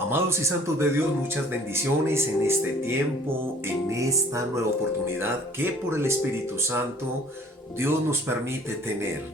Amados y santos de Dios, muchas bendiciones en este tiempo, en esta nueva oportunidad que por el Espíritu Santo Dios nos permite tener.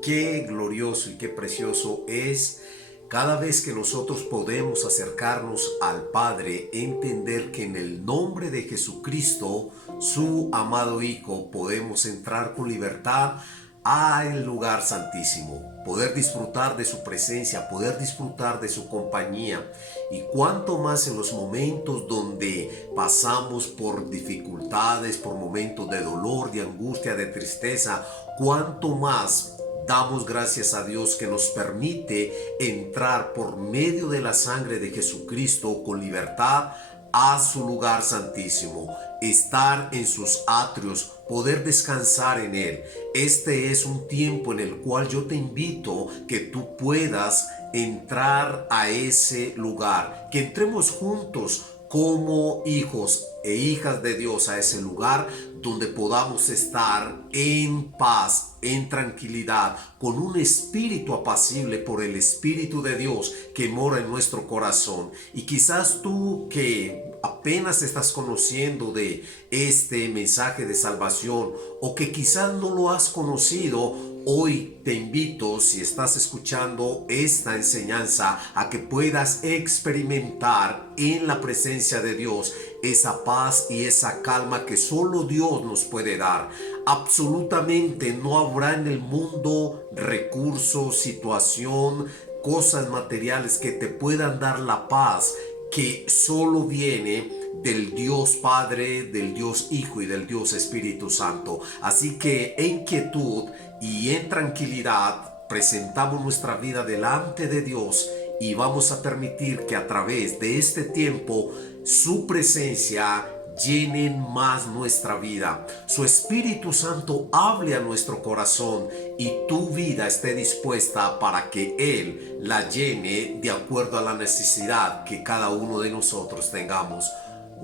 Qué glorioso y qué precioso es cada vez que nosotros podemos acercarnos al Padre, entender que en el nombre de Jesucristo, su amado Hijo, podemos entrar con libertad al lugar santísimo, poder disfrutar de su presencia, poder disfrutar de su compañía. Y cuanto más en los momentos donde pasamos por dificultades, por momentos de dolor, de angustia, de tristeza, cuanto más damos gracias a Dios que nos permite entrar por medio de la sangre de Jesucristo con libertad a su lugar santísimo, estar en sus atrios, poder descansar en Él. Este es un tiempo en el cual yo te invito que tú puedas entrar a ese lugar, que entremos juntos como hijos e hijas de Dios a ese lugar donde podamos estar en paz, en tranquilidad, con un espíritu apacible por el Espíritu de Dios que mora en nuestro corazón. Y quizás tú que apenas estás conociendo de este mensaje de salvación o que quizás no lo has conocido, hoy te invito, si estás escuchando esta enseñanza, a que puedas experimentar en la presencia de Dios esa paz y esa calma que solo Dios nos puede dar. Absolutamente no habrá en el mundo recursos, situación, cosas materiales que te puedan dar la paz que solo viene del Dios Padre, del Dios Hijo y del Dios Espíritu Santo. Así que en quietud y en tranquilidad presentamos nuestra vida delante de Dios y vamos a permitir que a través de este tiempo su presencia llenen más nuestra vida. Su Espíritu Santo hable a nuestro corazón y tu vida esté dispuesta para que Él la llene de acuerdo a la necesidad que cada uno de nosotros tengamos.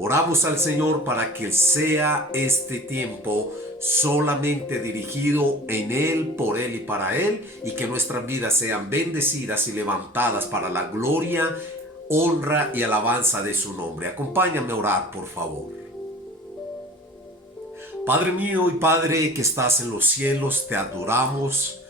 Oramos al Señor para que sea este tiempo solamente dirigido en Él, por Él y para Él, y que nuestras vidas sean bendecidas y levantadas para la gloria, honra y alabanza de su nombre. Acompáñame a orar, por favor. Padre mío y Padre que estás en los cielos, te adoramos,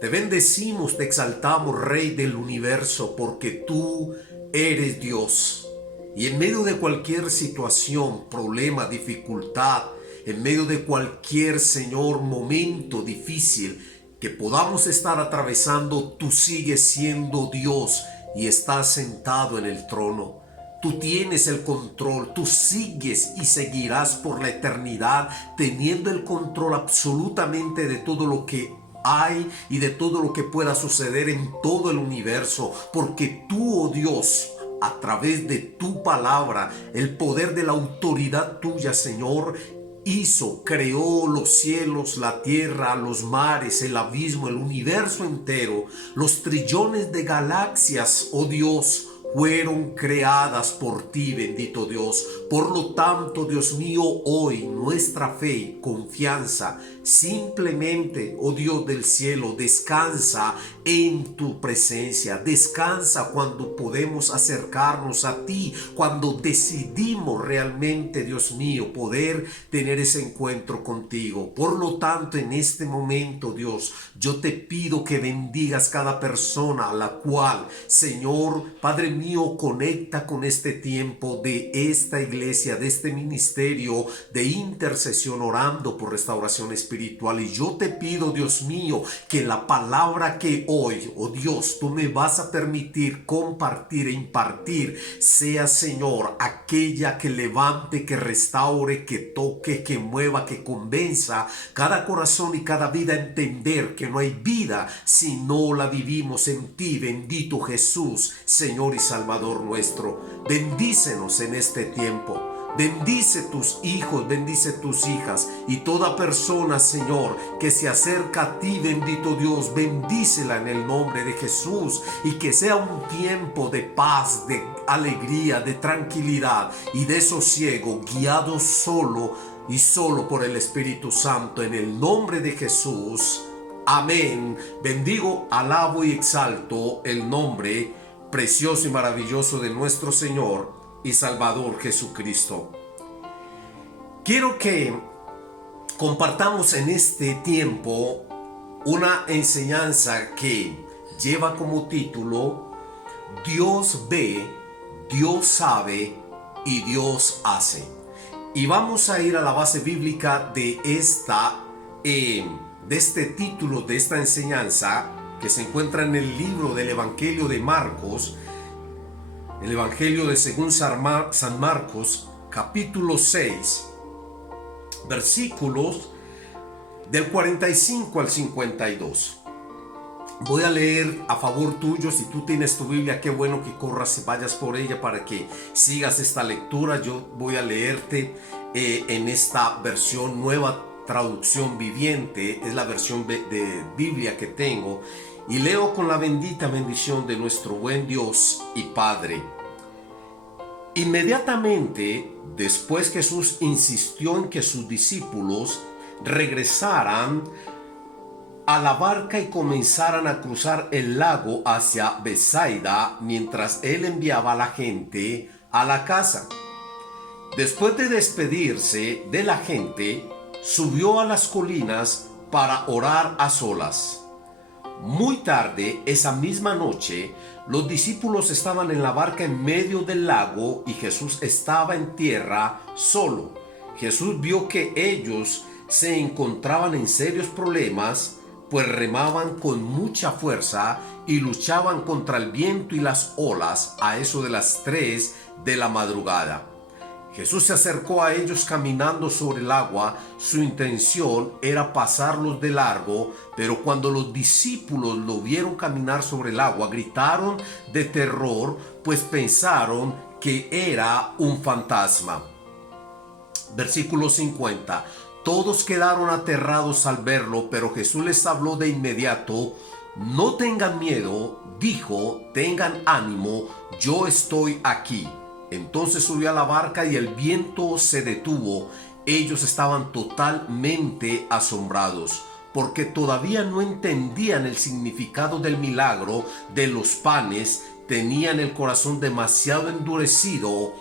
te bendecimos, te exaltamos, Rey del universo, porque tú eres Dios. Y en medio de cualquier situación, problema, dificultad, en medio de cualquier, Señor, momento difícil que podamos estar atravesando, tú sigues siendo Dios y estás sentado en el trono. Tú tienes el control, tú sigues y seguirás por la eternidad teniendo el control absolutamente de todo lo que hay y de todo lo que pueda suceder en todo el universo, porque tú, oh Dios, a través de tu palabra, el poder de la autoridad tuya, Señor, creó los cielos, la tierra, los mares, el abismo, el universo entero, los trillones de galaxias, oh Dios, fueron creadas por ti, bendito Dios. Por lo tanto, Dios mío, hoy nuestra fe y confianza simplemente, oh Dios del cielo, descansa en tu presencia. Descansa cuando podemos acercarnos a ti, cuando decidimos realmente, Dios mío, poder tener ese encuentro contigo. Por lo tanto, en este momento, Dios, yo te pido que bendigas cada persona a la cual, Señor, Padre mío, conecta con este tiempo de esta iglesia, de este ministerio de intercesión, orando por restauración espiritual. Y yo te pido, Dios mío, que la palabra que hoy, oh Dios, tú me vas a permitir compartir e impartir, sea, Señor, aquella que levante, que restaure, que toque, que mueva, que convenza cada corazón y cada vida a entender que no hay vida si no la vivimos en ti, bendito Jesús, Señor y Salvador nuestro. Bendícenos en este tiempo. Bendice tus hijos, bendice tus hijas y toda persona, Señor, que se acerca a ti, bendito Dios, bendícela en el nombre de Jesús, y que sea un tiempo de paz, de alegría, de tranquilidad y de sosiego, guiado solo y solo por el Espíritu Santo, en el nombre de Jesús. Amén. Bendigo, alabo y exalto el nombre precioso y maravilloso de nuestro Señor y Salvador Jesucristo. Quiero que compartamos en este tiempo una enseñanza que lleva como título Dios ve, Dios sabe y Dios hace. Y vamos a ir a la base bíblica de este título, de esta enseñanza, que se encuentra en el libro del Evangelio de Marcos, el Evangelio de según San Marcos, capítulo 6, versículos del 45 al 52. Voy a leer a favor tuyo. Si tú tienes tu Biblia, qué bueno que corras y vayas por ella para que sigas esta lectura. Yo voy a leerte en esta versión, nueva traducción viviente. Es la versión de Biblia que tengo. Y leo con la bendita bendición de nuestro buen Dios y Padre. Inmediatamente después Jesús insistió en que sus discípulos regresaran a la barca y comenzaran a cruzar el lago hacia Betsaida mientras él enviaba a la gente a la casa. Después de despedirse de la gente, subió a las colinas para orar a solas. Muy tarde, esa misma noche, los discípulos estaban en la barca en medio del lago y Jesús estaba en tierra solo. Jesús vio que ellos se encontraban en serios problemas, pues remaban con mucha fuerza y luchaban contra el viento y las olas a eso de las 3 de la madrugada. Jesús se acercó a ellos caminando sobre el agua. Su intención era pasarlos de largo, pero cuando los discípulos lo vieron caminar sobre el agua, gritaron de terror, pues pensaron que era un fantasma. Versículo 50. Todos quedaron aterrados al verlo, pero Jesús les habló de inmediato. No tengan miedo, dijo, tengan ánimo, yo estoy aquí. Entonces subió a la barca y el viento se detuvo. Ellos estaban totalmente asombrados, porque todavía no entendían el significado del milagro de los panes. Tenían el corazón demasiado endurecido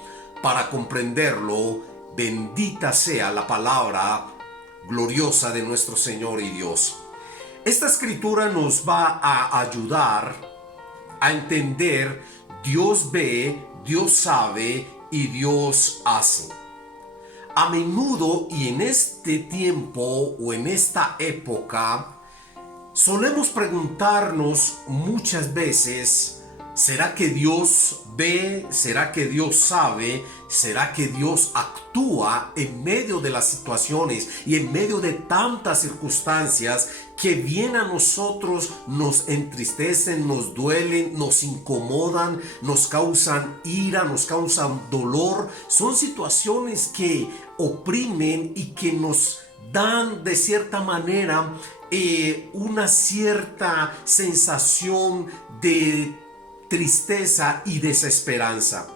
para comprenderlo. Bendita sea la palabra gloriosa de nuestro Señor y Dios. Esta escritura nos va a ayudar a entender: Dios ve, Dios sabe y Dios hace. A menudo y en este tiempo o en esta época solemos preguntarnos muchas veces: ¿será que Dios ve? ¿Será que Dios sabe? ¿Será que Dios actúa en medio de las situaciones y en medio de tantas circunstancias que bien a nosotros nos entristecen, nos duelen, nos incomodan, nos causan ira, nos causan dolor? Son situaciones que oprimen y que nos dan de cierta manera una cierta sensación de tristeza y desesperanza.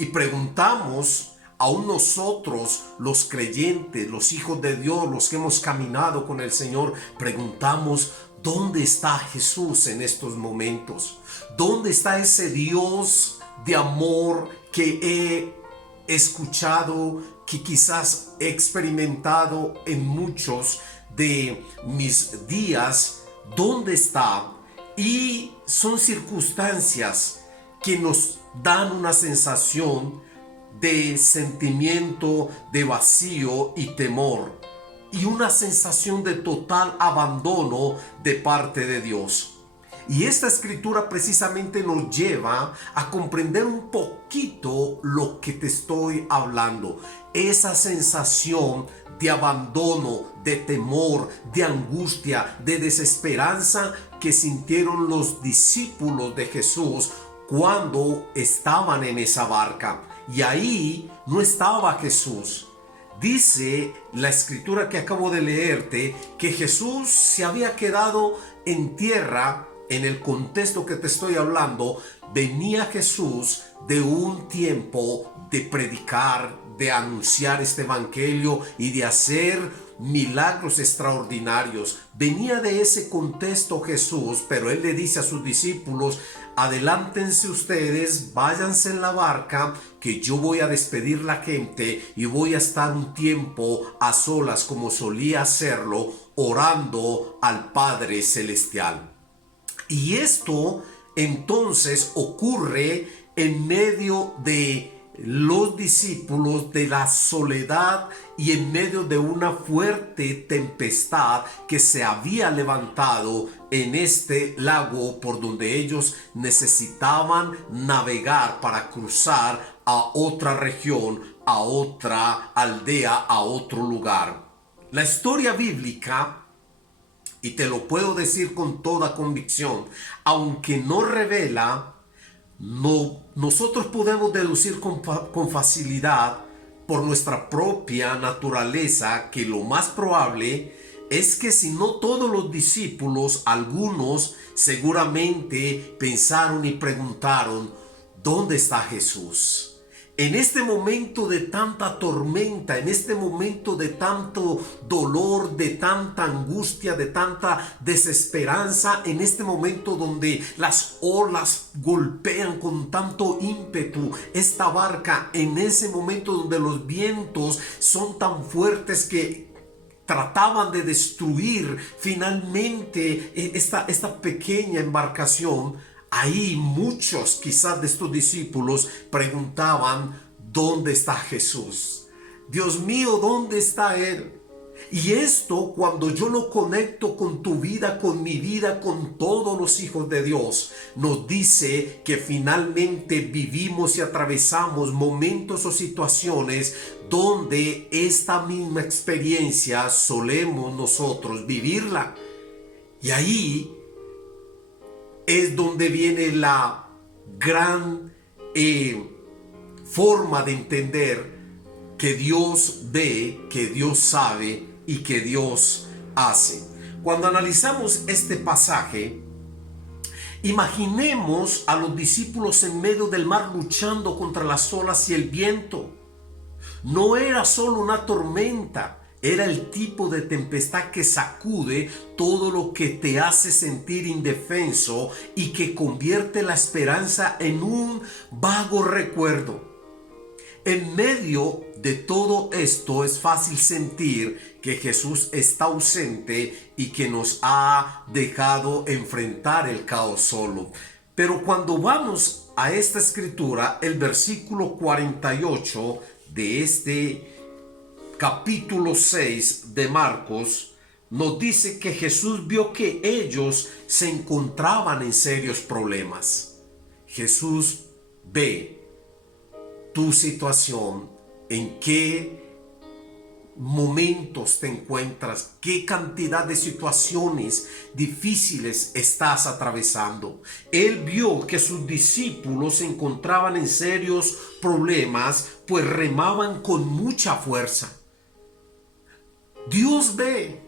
Y preguntamos, aún nosotros, los creyentes, los hijos de Dios, los que hemos caminado con el Señor, preguntamos: ¿dónde está Jesús en estos momentos? ¿Dónde está ese Dios de amor que he escuchado, que quizás he experimentado en muchos de mis días? ¿Dónde está? Y son circunstancias que nos dan una sensación de sentimiento de vacío y temor, y una sensación de total abandono de parte de Dios. Y esta escritura precisamente nos lleva a comprender un poquito lo que te estoy hablando. Esa sensación de abandono, de temor, de angustia, de desesperanza que sintieron los discípulos de Jesús cuando estaban en esa barca. Y ahí no estaba Jesús. Dice la escritura que acabo de leerte que Jesús se había quedado en tierra. En el contexto que te estoy hablando, venía Jesús de un tiempo de predicar, de anunciar este evangelio y de hacer milagros extraordinarios. Venía de ese contexto Jesús, pero él le dice a sus discípulos: adelántense ustedes, váyanse en la barca, que yo voy a despedir la gente y voy a estar un tiempo a solas como solía hacerlo, orando al Padre Celestial. Y esto entonces ocurre en medio de los discípulos, de la soledad y en medio de una fuerte tempestad que se había levantado en este lago por donde ellos necesitaban navegar para cruzar a otra región, a otra aldea, a otro lugar. La historia bíblica, y te lo puedo decir con toda convicción, aunque no revela, nosotros podemos deducir con facilidad por nuestra propia naturaleza que lo más probable es que si no todos los discípulos, algunos seguramente pensaron y preguntaron, ¿dónde está Jesús? En este momento de tanta tormenta, en este momento de tanto dolor, de tanta angustia, de tanta desesperanza, en este momento donde las olas golpean con tanto ímpetu esta barca, en ese momento donde los vientos son tan fuertes que trataban de destruir finalmente esta pequeña embarcación, ahí muchos quizás de estos discípulos preguntaban, ¿dónde está Jesús? Dios mío, ¿dónde está Él? Y esto, cuando yo lo conecto con tu vida, con mi vida, con todos los hijos de Dios, nos dice que finalmente vivimos y atravesamos momentos o situaciones donde esta misma experiencia solemos nosotros vivirla. Y ahí es donde viene la gran forma de entender que Dios ve, que Dios sabe y que Dios hace. Cuando analizamos este pasaje, imaginemos a los discípulos en medio del mar luchando contra las olas y el viento. No era solo una tormenta. Era el tipo de tempestad que sacude todo lo que te hace sentir indefenso y que convierte la esperanza en un vago recuerdo. En medio de todo esto es fácil sentir que Jesús está ausente y que nos ha dejado enfrentar el caos solo. Pero cuando vamos a esta escritura, el versículo 48 de este capítulo 6 de Marcos nos dice que Jesús vio que ellos se encontraban en serios problemas. Jesús ve tu situación, en qué momentos te encuentras, qué cantidad de situaciones difíciles estás atravesando. Él vio que sus discípulos se encontraban en serios problemas, pues remaban con mucha fuerza. Dios ve.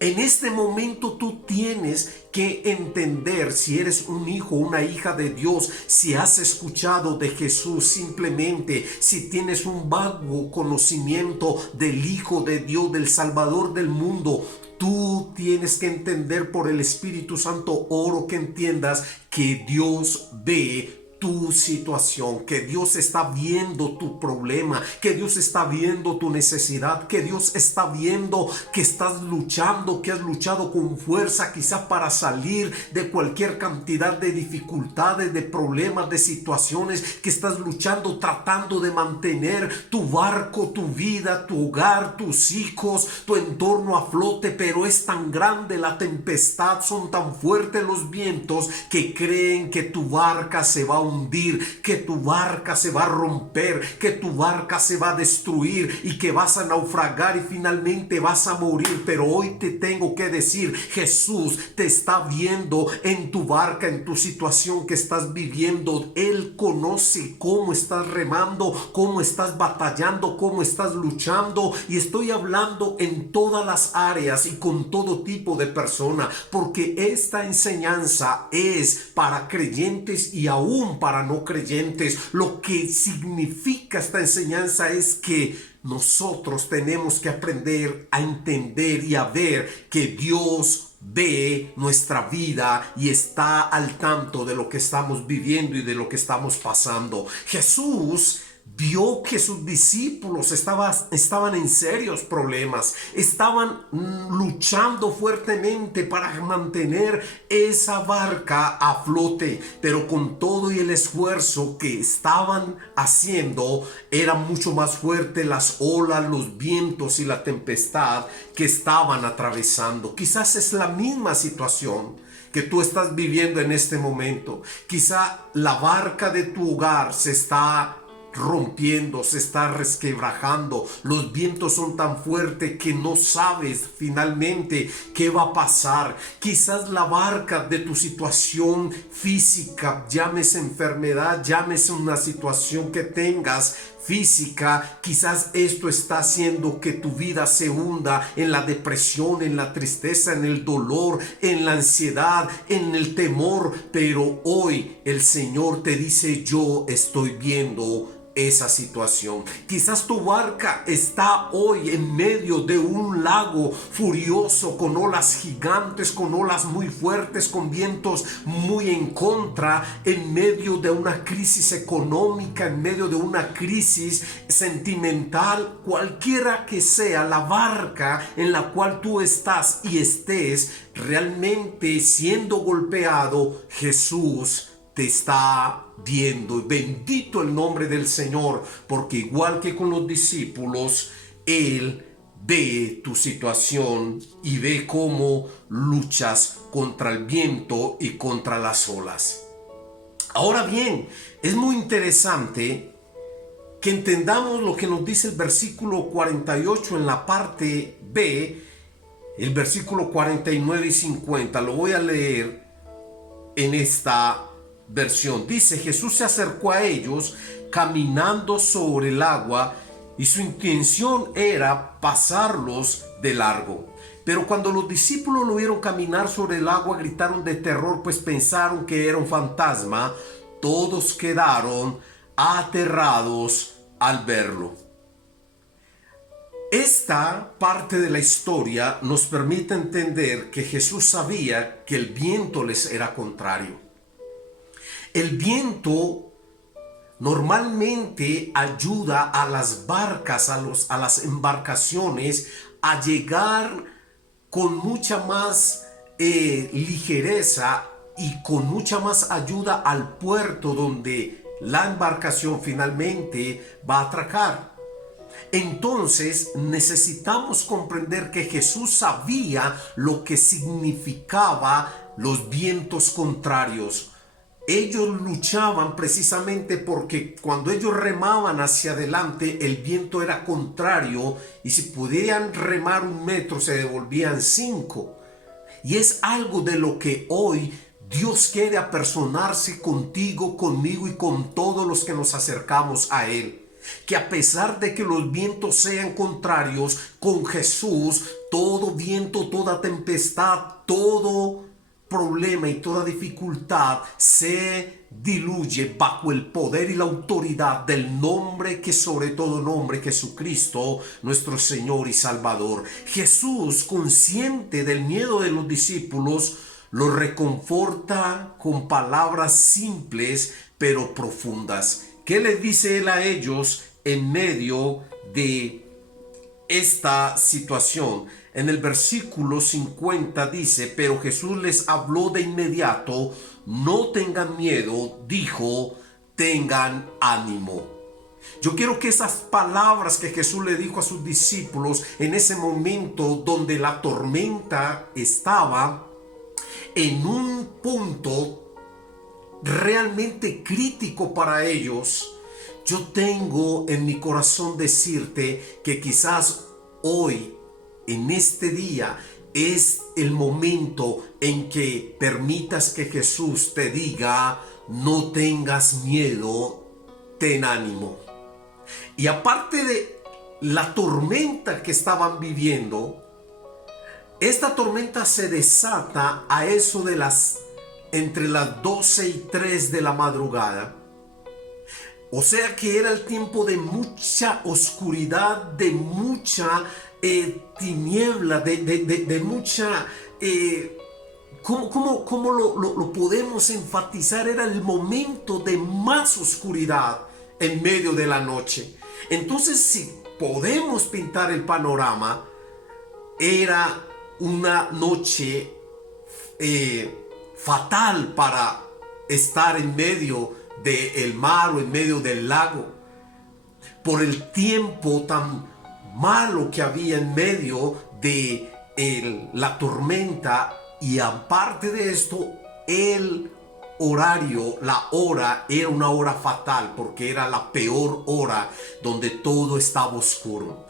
En este momento tú tienes que entender, si eres un hijo, una hija de Dios, si has escuchado de Jesús, simplemente si tienes un vago conocimiento del Hijo de Dios, del Salvador del mundo, tú tienes que entender por el Espíritu Santo, oro que entiendas que Dios ve tu situación, que Dios está viendo tu problema, que Dios está viendo tu necesidad, que Dios está viendo que estás luchando, que has luchado con fuerza quizás para salir de cualquier cantidad de dificultades, de problemas, de situaciones, que estás luchando tratando de mantener tu barco, tu vida, tu hogar, tus hijos, tu entorno a flote, pero es tan grande la tempestad, son tan fuertes los vientos que creen que tu barca se va a hundir, que tu barca se va a romper, que tu barca se va a destruir y que vas a naufragar y finalmente vas a morir. Pero hoy te tengo que decir, Jesús te está viendo en tu barca, en tu situación que estás viviendo. Él conoce cómo estás remando, cómo estás batallando, cómo estás luchando, y estoy hablando en todas las áreas y con todo tipo de personas, porque esta enseñanza es para creyentes y aún para no creyentes. Lo que significa esta enseñanza es que nosotros tenemos que aprender a entender y a ver que Dios ve nuestra vida y está al tanto de lo que estamos viviendo y de lo que estamos pasando. Jesús vio que sus discípulos estaban en serios problemas, estaban luchando fuertemente para mantener esa barca a flote, pero con todo y el esfuerzo que estaban haciendo, era mucho más fuerte las olas, los vientos y la tempestad que estaban atravesando. Quizás es la misma situación que tú estás viviendo en este momento. Quizá la barca de tu hogar se está rompiendo, se está resquebrajando, los vientos son tan fuertes que no sabes finalmente qué va a pasar. Quizás la barca de tu situación física, llámese enfermedad, llámese una situación que tengas física, quizás esto está haciendo que tu vida se hunda en la depresión, en la tristeza, en el dolor, en la ansiedad, en el temor, pero hoy el Señor te dice: yo estoy viendo esa situación. Quizás tu barca está hoy en medio de un lago furioso, con olas gigantes, con olas muy fuertes, con vientos muy en contra, en medio de una crisis económica, en medio de una crisis sentimental. Cualquiera que sea la barca en la cual tú estás y estés realmente siendo golpeado, Jesús te está viendo. Bendito el nombre del Señor, porque igual que con los discípulos, Él ve tu situación y ve cómo luchas contra el viento y contra las olas. Ahora bien, es muy interesante que entendamos lo que nos dice el versículo 48 en la parte B, el versículo 49 y 50. Lo voy a leer en esta versión. Dice: Jesús se acercó a ellos caminando sobre el agua y su intención era pasarlos de largo. Pero cuando los discípulos lo vieron caminar sobre el agua, gritaron de terror, pues pensaron que era un fantasma. Todos quedaron aterrados al verlo. Esta parte de la historia nos permite entender que Jesús sabía que el viento les era contrario. El viento normalmente ayuda a las barcas, a las embarcaciones, a llegar con mucha más ligereza y con mucha más ayuda al puerto donde la embarcación finalmente va a atracar. Entonces necesitamos comprender que Jesús sabía lo que significaba los vientos contrarios. Ellos luchaban precisamente porque cuando ellos remaban hacia adelante, el viento era contrario, y si podían remar 1 metro se devolvían 5. Y es algo de lo que hoy Dios quiere apersonarse contigo, conmigo y con todos los que nos acercamos a Él. Que a pesar de que los vientos sean contrarios, con Jesús todo viento, toda tempestad, todo problema y toda dificultad se diluye bajo el poder y la autoridad del nombre que sobre todo nombre, Jesucristo, nuestro Señor y Salvador. Jesús, consciente del miedo de los discípulos, los reconforta con palabras simples pero profundas. ¿Qué les dice Él a ellos en medio de esta situación? En el versículo 50 dice: pero Jesús les habló de inmediato: no tengan miedo, dijo, tengan ánimo. Yo quiero que esas palabras que Jesús le dijo a sus discípulos en ese momento donde la tormenta estaba en un punto realmente crítico para ellos, yo tengo en mi corazón decirte que quizás hoy, en este día, es el momento en que permitas que Jesús te diga: no tengas miedo, ten ánimo. Y aparte de la tormenta que estaban viviendo, esta tormenta se desata a eso de entre las 12 y 3 de la madrugada. O sea que era el tiempo de mucha oscuridad, de mucha tiniebla, de mucha ¿cómo lo podemos enfatizar? Era el momento de más oscuridad en medio de la noche. Entonces, si podemos pintar el panorama, era una noche fatal para estar en medio del mar o en medio del lago, por el tiempo tan malo que había en medio de la tormenta. Y aparte de esto, el horario, la hora, era una hora fatal, porque era la peor hora, donde todo estaba oscuro.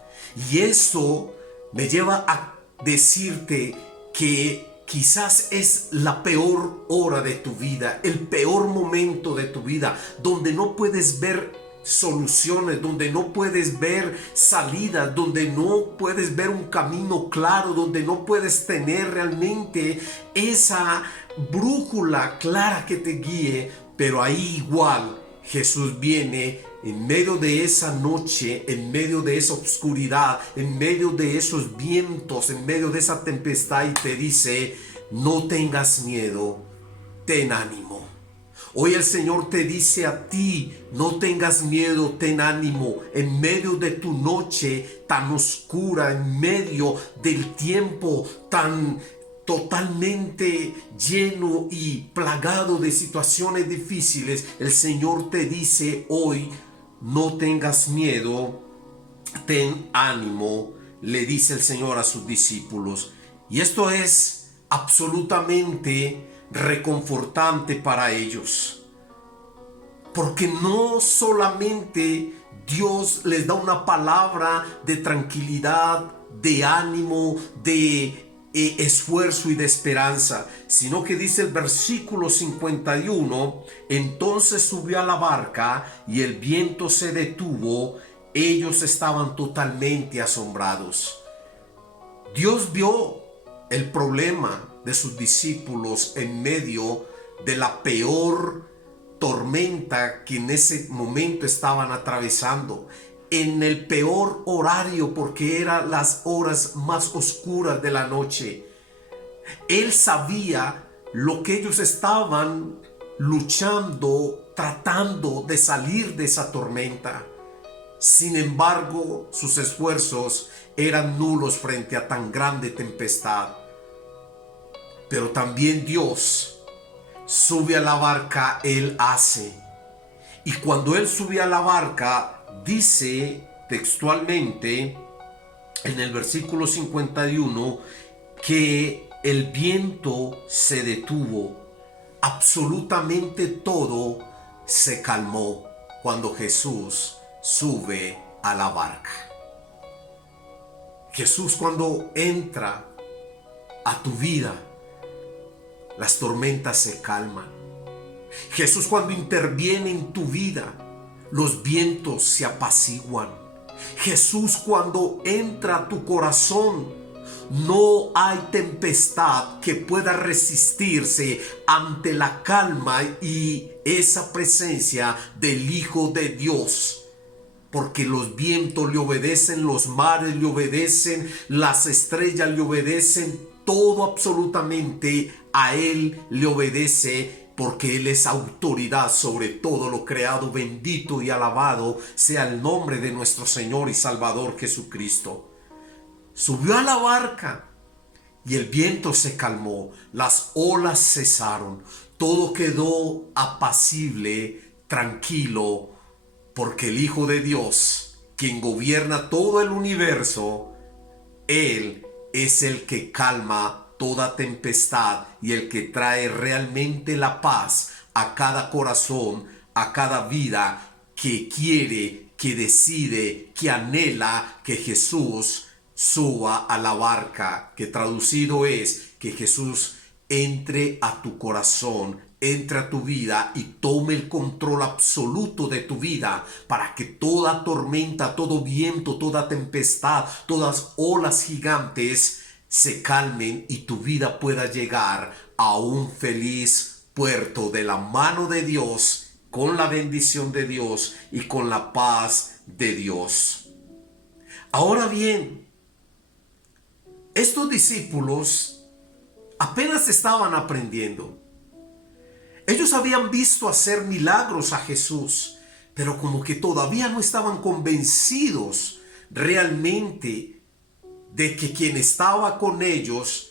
Y eso me lleva a decirte que quizás es la peor hora de tu vida, el peor momento de tu vida, donde no puedes ver soluciones, donde no puedes ver salidas, donde no puedes ver un camino claro, donde no puedes tener realmente esa brújula clara que te guíe. Pero ahí igual Jesús viene en medio de esa noche, en medio de esa oscuridad, en medio de esos vientos, en medio de esa tempestad, y te dice: no tengas miedo, ten ánimo. Hoy el Señor te dice a ti: no tengas miedo, ten ánimo. En medio de tu noche tan oscura, en medio del tiempo tan totalmente lleno y plagado de situaciones difíciles, el Señor te dice hoy: no tengas miedo, ten ánimo, le dice el Señor a sus discípulos. Y esto es absolutamente reconfortante para ellos, porque no solamente Dios les da una palabra de tranquilidad, de ánimo, de esfuerzo y de esperanza, sino que dice el versículo 51: entonces subió a la barca y el viento se detuvo. Ellos estaban totalmente asombrados. Dios vio el problema de sus discípulos en medio de la peor tormenta que en ese momento estaban atravesando, en el peor horario, porque eran las horas más oscuras de la noche. Él sabía lo que ellos estaban luchando, tratando de salir de esa tormenta. Sin embargo, sus esfuerzos eran nulos frente a tan grande tempestad. Pero también Dios sube a la barca, Él hace. Y cuando Él sube a la barca, dice textualmente en el versículo 51 que el viento se detuvo. Absolutamente todo se calmó cuando Jesús sube a la barca. Jesús, cuando entra a tu vida, las tormentas se calman. Jesús, cuando interviene en tu vida, los vientos se apaciguan. Jesús, cuando entra a tu corazón, no hay tempestad que pueda resistirse ante la calma y esa presencia del Hijo de Dios. Porque los vientos le obedecen, los mares le obedecen, las estrellas le obedecen, todo absolutamente a Él le obedece, porque Él es autoridad sobre todo lo creado. Bendito y alabado sea el nombre de nuestro Señor y Salvador Jesucristo. Subió a la barca y el viento se calmó, las olas cesaron, todo quedó apacible, tranquilo, porque el Hijo de Dios, quien gobierna todo el universo, Él es el que calma toda tempestad y el que trae realmente la paz a cada corazón, a cada vida que quiere, que decide, que anhela que Jesús suba a la barca, que traducido es que Jesús entre a tu corazón, entre a tu vida y tome el control absoluto de tu vida, para que toda tormenta, todo viento, toda tempestad, todas olas gigantes se calmen y tu vida pueda llegar a un feliz puerto de la mano de Dios, con la bendición de Dios y con la paz de Dios. Ahora bien, estos discípulos apenas estaban aprendiendo. Ellos habían visto hacer milagros a Jesús, pero como que todavía no estaban convencidos realmente de que quien estaba con ellos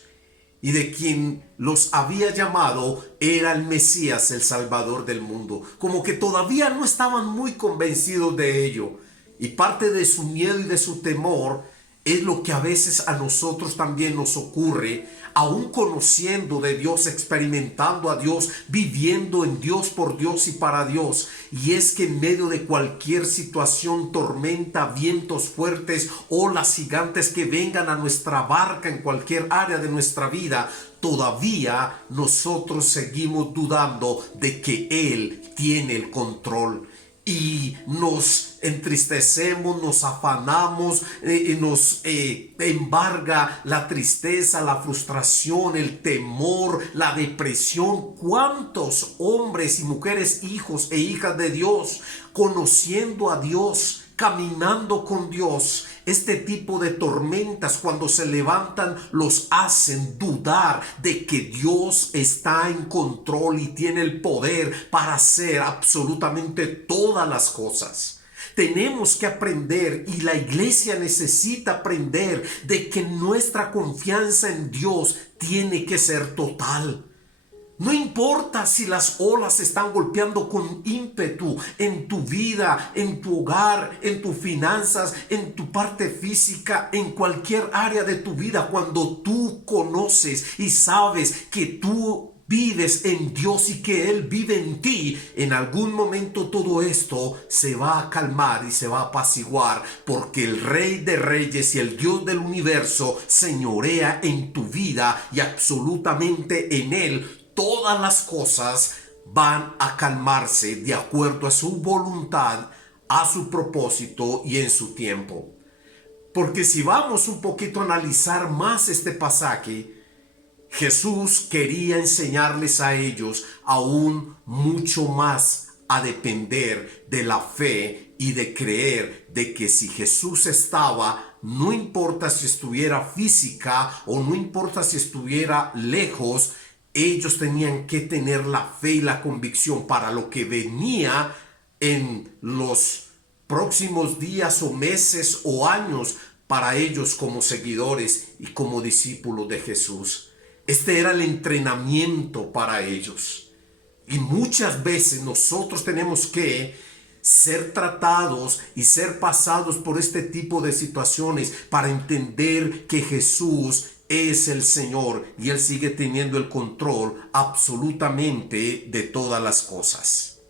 y de quien los había llamado era el Mesías, el Salvador del mundo. Como que todavía no estaban muy convencidos de ello. Y parte de su miedo y de su temor es lo que a veces a nosotros también nos ocurre, aún conociendo de Dios, experimentando a Dios, viviendo en Dios, por Dios y para Dios. Y es que en medio de cualquier situación, tormenta, vientos fuertes, olas gigantes que vengan a nuestra barca en cualquier área de nuestra vida, todavía nosotros seguimos dudando de que Él tiene el control. Y nos entristecemos, nos afanamos, nos embarga la tristeza, la frustración, el temor, la depresión. ¿Cuántos hombres y mujeres, hijos e hijas de Dios, conociendo a Dios, caminando con Dios, este tipo de tormentas cuando se levantan los hacen dudar de que Dios está en control y tiene el poder para hacer absolutamente todas las cosas? Tenemos que aprender, y la iglesia necesita aprender, de que nuestra confianza en Dios tiene que ser total. No importa si las olas están golpeando con ímpetu en tu vida, en tu hogar, en tus finanzas, en tu parte física, en cualquier área de tu vida. Cuando tú conoces y sabes que tú vives en Dios y que Él vive en ti, en algún momento todo esto se va a calmar y se va a apaciguar, porque el Rey de Reyes y el Dios del universo señorea en tu vida, y absolutamente en Él todas las cosas van a calmarse de acuerdo a su voluntad, a su propósito y en su tiempo. Porque si vamos un poquito a analizar más este pasaje, Jesús quería enseñarles a ellos aún mucho más a depender de la fe y de creer de que si Jesús estaba, no importa si estuviera física o no importa si estuviera lejos, ellos tenían que tener la fe y la convicción para lo que venía en los próximos días o meses o años para ellos como seguidores y como discípulos de Jesús. Este era el entrenamiento para ellos. Y muchas veces nosotros tenemos que ser tratados y ser pasados por este tipo de situaciones para entender que Jesús es el Señor y Él sigue teniendo el control absolutamente de todas las cosas.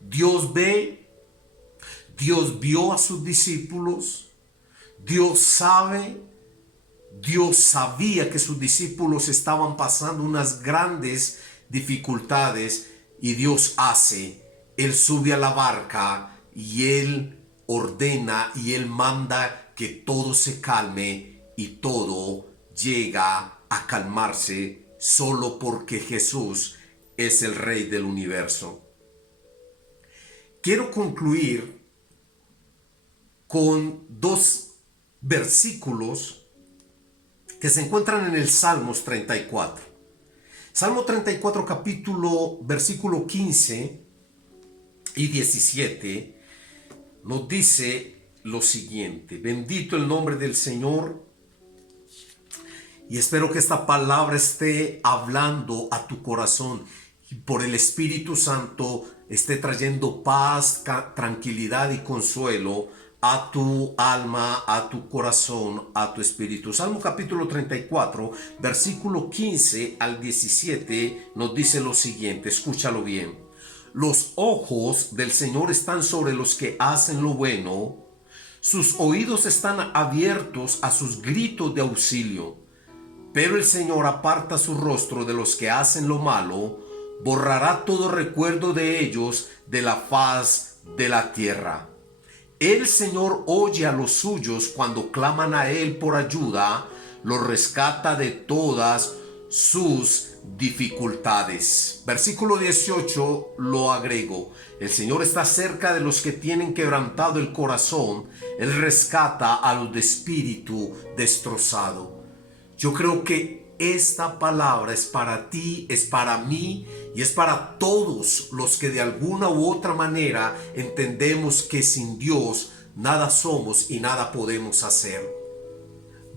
Dios ve, Dios vio a sus discípulos, Dios sabe, Dios sabía que sus discípulos estaban pasando unas grandes dificultades, y Dios hace, Él sube a la barca y Él ordena y Él manda que todo se calme, y todo llega a calmarse solo porque Jesús es el Rey del universo. Quiero concluir con dos versículos que se encuentran en el Salmos 34. Salmo 34, capítulo, versículo 15 y 17, nos dice lo siguiente: bendito el nombre del Señor. Y espero que esta palabra esté hablando a tu corazón y por el Espíritu Santo esté trayendo paz, tranquilidad y consuelo a tu alma, a tu corazón, a tu espíritu. Salmo capítulo 34, versículo 15 al 17 nos dice lo siguiente, escúchalo bien. Los ojos del Señor están sobre los que hacen lo bueno, sus oídos están abiertos a sus gritos de auxilio. Pero el Señor aparta su rostro de los que hacen lo malo, borrará todo recuerdo de ellos de la faz de la tierra. El Señor oye a los suyos cuando claman a Él por ayuda, los rescata de todas sus dificultades. Versículo 18 lo agrego: el Señor está cerca de los que tienen quebrantado el corazón, Él rescata a los de espíritu destrozado. Yo creo que esta palabra es para ti, es para mí y es para todos los que de alguna u otra manera entendemos que sin Dios nada somos y nada podemos hacer.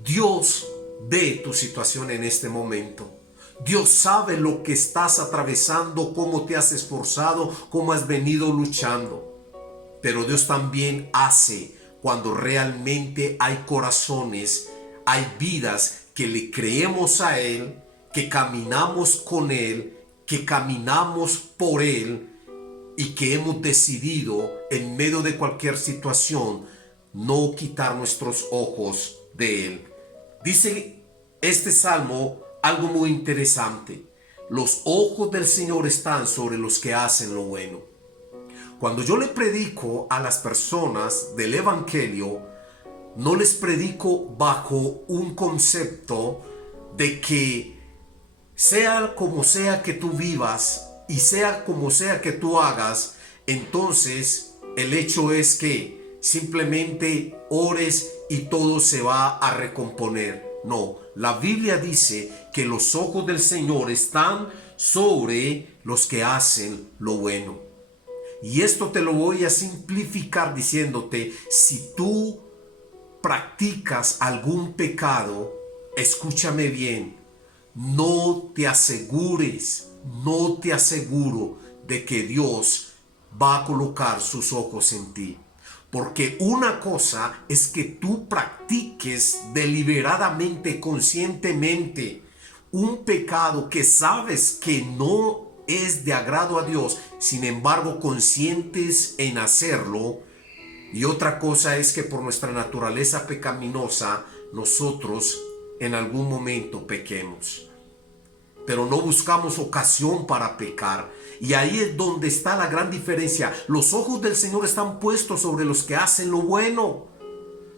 Dios ve tu situación en este momento. Dios sabe lo que estás atravesando, cómo te has esforzado, cómo has venido luchando. Pero Dios también hace cuando realmente hay corazones, hay vidas que le creemos a Él, que caminamos con Él, que caminamos por Él y que hemos decidido en medio de cualquier situación no quitar nuestros ojos de Él. Dice este salmo algo muy interesante. Los ojos del Señor están sobre los que hacen lo bueno. Cuando yo le predico a las personas del Evangelio, no les predico bajo un concepto de que sea como sea que tú vivas y sea como sea que tú hagas, entonces el hecho es que simplemente ores y todo se va a recomponer. No, la Biblia dice que los ojos del Señor están sobre los que hacen lo bueno. Y esto te lo voy a simplificar diciéndote, si tú practicas algún pecado, escúchame bien, no te aseguro de que Dios va a colocar sus ojos en ti. Porque una cosa es que tú practiques deliberadamente, conscientemente, un pecado que sabes que no es de agrado a Dios, sin embargo conscientes en hacerlo. Y otra cosa es que por nuestra naturaleza pecaminosa nosotros en algún momento pequemos, pero no buscamos ocasión para pecar. Y ahí es donde está la gran diferencia. Los ojos del Señor están puestos sobre los que hacen lo bueno,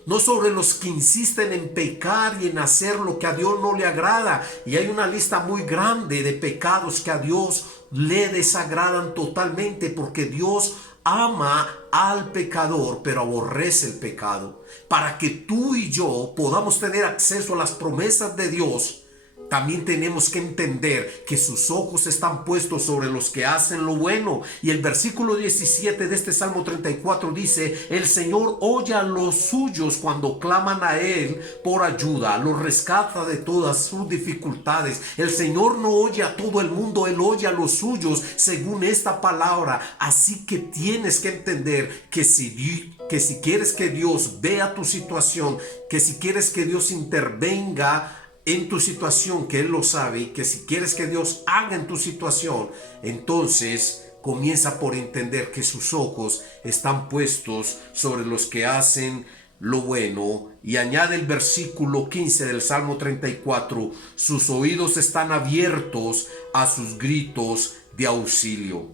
no sobre los que insisten en pecar y en hacer lo que a Dios no le agrada. Y hay una lista muy grande de pecados que a Dios le desagradan totalmente, porque Dios ama al pecador, pero aborrece el pecado. Para que tú y yo podamos tener acceso a las promesas de Dios, también tenemos que entender que sus ojos están puestos sobre los que hacen lo bueno. Y el versículo 17 de este Salmo 34 dice: el Señor oye a los suyos cuando claman a Él por ayuda, los rescata de todas sus dificultades. El Señor no oye a todo el mundo, Él oye a los suyos según esta palabra. Así que tienes que entender que si quieres que Dios vea tu situación, que si quieres que Dios intervenga en tu situación, que Él lo sabe, y que si quieres que Dios haga en tu situación, entonces comienza por entender que sus ojos están puestos sobre los que hacen lo bueno. Y añade el versículo 15 del Salmo 34: sus oídos están abiertos a sus gritos de auxilio.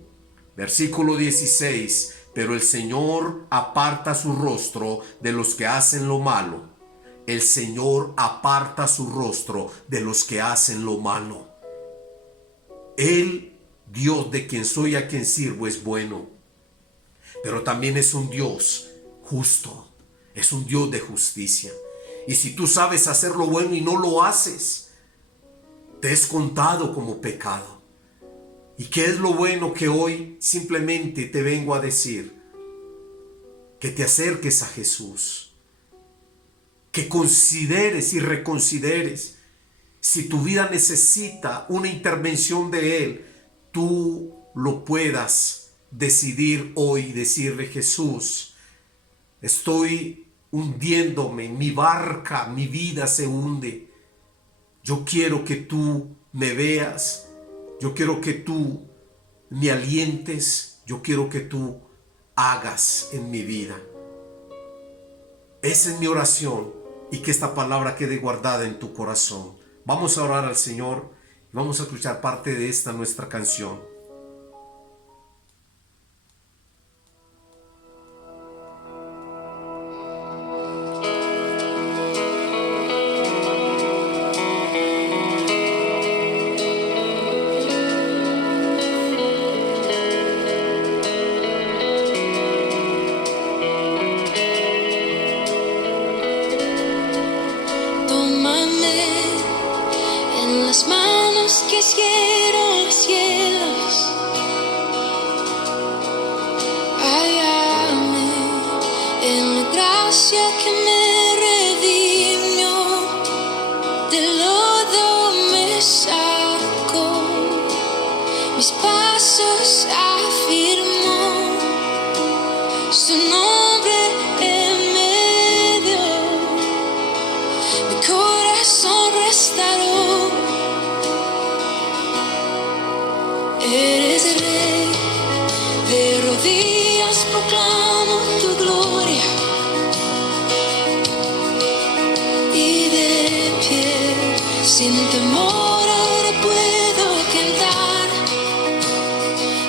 Versículo 16: pero el Señor aparta su rostro de los que hacen lo malo. El Señor aparta su rostro de los que hacen lo malo. El Dios de quien soy, a quien sirvo, es bueno, pero también es un Dios justo, es un Dios de justicia. Y si tú sabes hacer lo bueno y no lo haces, te es contado como pecado. ¿Y qué es lo bueno que hoy simplemente te vengo a decir? Que te acerques a Jesús, que consideres y reconsideres. Si tu vida necesita una intervención de Él, tú lo puedas decidir hoy, decirle: Jesús, estoy hundiéndome, mi barca, mi vida se hunde. Yo quiero que tú me veas, yo quiero que tú me alientes, yo quiero que tú hagas en mi vida. Esa es mi oración, y que esta palabra quede guardada en tu corazón. Vamos a orar al Señor y vamos a escuchar parte de esta nuestra canción. Tómame en que hicieron los cielos. Hállame en la gracia que me redimió, del lodo me sacó, mis pasos afirmó, su nombre me dio, mi corazón restauró. Eres el Rey, de rodillas proclamo tu gloria, y de pie, sin temor ahora puedo cantar,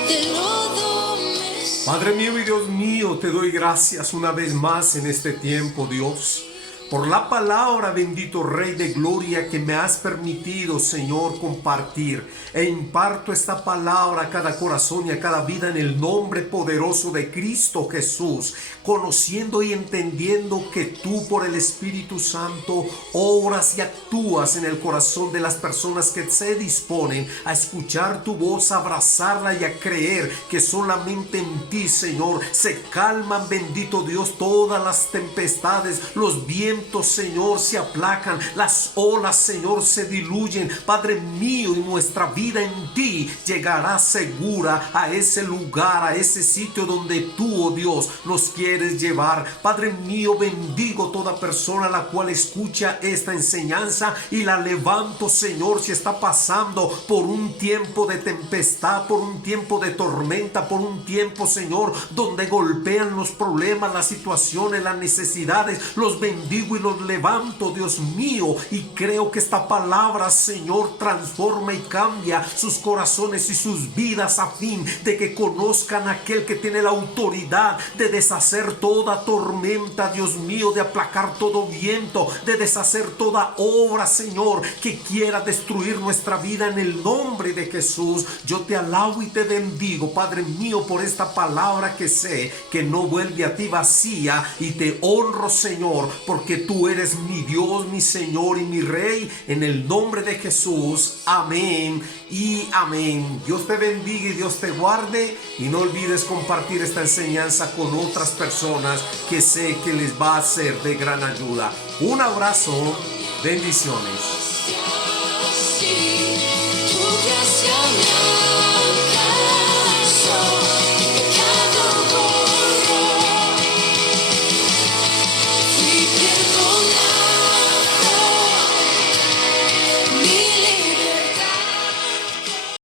del lodo me... Padre mío y Dios mío, te doy gracias una vez más en este tiempo, Dios, por la palabra, bendito Rey de Gloria, que me has permitido, Señor, compartir. E imparto esta palabra a cada corazón y a cada vida en el nombre poderoso de Cristo Jesús, conociendo y entendiendo que tú, por el Espíritu Santo, obras y actúas en el corazón de las personas que se disponen a escuchar tu voz, a abrazarla y a creer que solamente en ti, Señor, se calman, bendito Dios, todas las tempestades, los vientos, Señor, se aplacan, las olas, Señor, se diluyen. Padre mío, y nuestra vida en ti llegará segura a ese lugar, a ese sitio donde tú, oh Dios, nos quieres llevar. Padre mío, bendigo toda persona a la cual escucha esta enseñanza y la levanto, Señor, si está pasando por un tiempo de tempestad, por un tiempo de tormenta, por un tiempo, Señor, donde golpean los problemas, las situaciones, las necesidades. Los bendigo y los levanto, Dios mío, y creo que esta palabra, Señor, transforma y cambia sus corazones y sus vidas, a fin de que conozcan a aquel que tiene la autoridad de deshacer toda tormenta, Dios mío, de aplacar todo viento, de deshacer toda obra, Señor, que quiera destruir nuestra vida. En el nombre de Jesús, yo te alabo y te bendigo, Padre mío, por esta palabra que sé que no vuelve a ti vacía, y te honro, Señor, porque tú eres mi Dios, mi Señor y mi Rey, en el nombre de Jesús. Amén y amén. Dios te bendiga y Dios te guarde, y no olvides compartir esta enseñanza con otras personas que sé que les va a ser de gran ayuda. Un abrazo, bendiciones. Tu gracia me